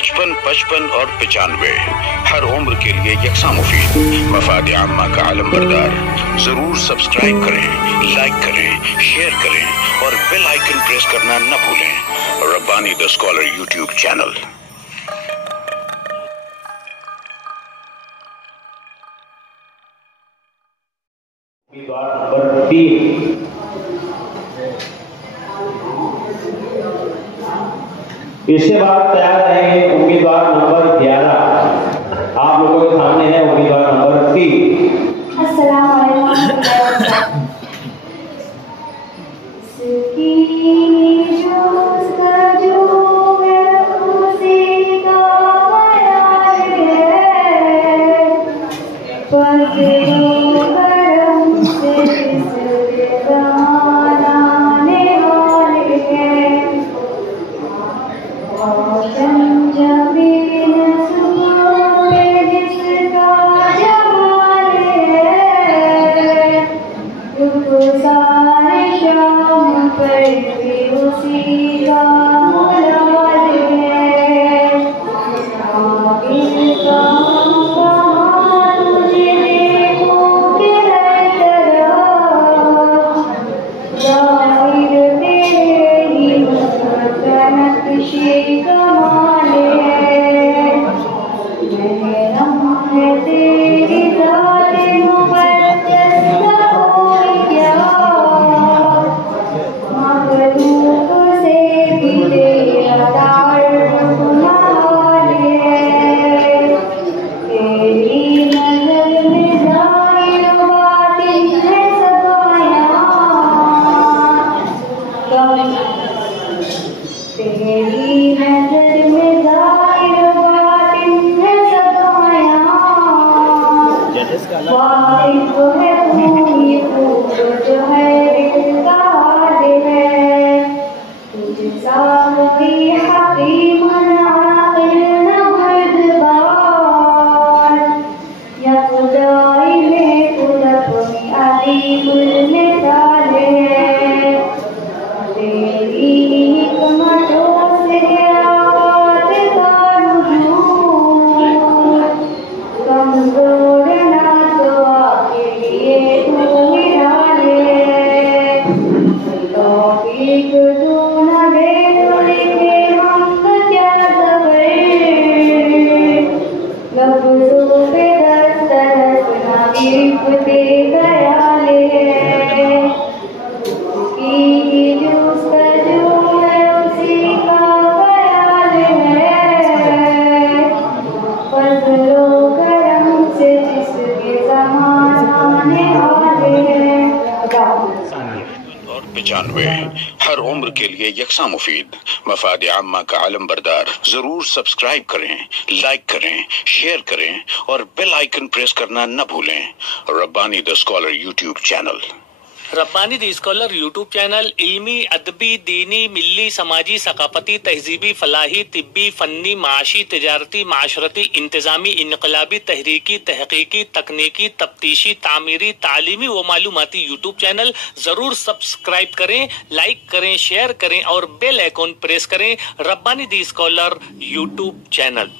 55, 55 और 95 हर उम्र के लिए यकसा मुफीद। मफाद आम्मा का आलम बरदार। जरूर सब्सक्राइब करें, लाइक करें, शेयर करें और बेल आइकन प्रेस करना न भूलें। Rabbani the scholar YouTube channel. Number 3 इसके बाद तैयार रहेंगे उम्मीदवार नंबर 11। आप लोगों के सामने है उम्मीदवार नंबर 3। अस्सलाम वालेकुम। और 95 हर उम्र के लिए यकसा मुफीद। मफाद आम्मा का आलम बरदार। जरूर सब्सक्राइब करें, लाइक करें, शेयर करें और बेल आइकन प्रेस करना न भूलें। Rabbani the scholar YouTube channel. Rabbani the scholar YouTube channel इल्मी, अदबी, दीनी, मिल्ली, समाजी, सकाफती, तहजीबी, फलाही, तिब्बी, फन्नी, माशी, तिजारती, माशरती, इंतजामी, इनकलाबी, तहरीकी, तहकीकी, तकनीकी, तफ्तीशी, तामीरी, तालीमी व मालूमाती यूट्यूब चैनल। जरूर सब्सक्राइब करें, लाइक करें, शेयर करें और बेल आइकन प्रेस करें। Rabbani the scholar YouTube channel.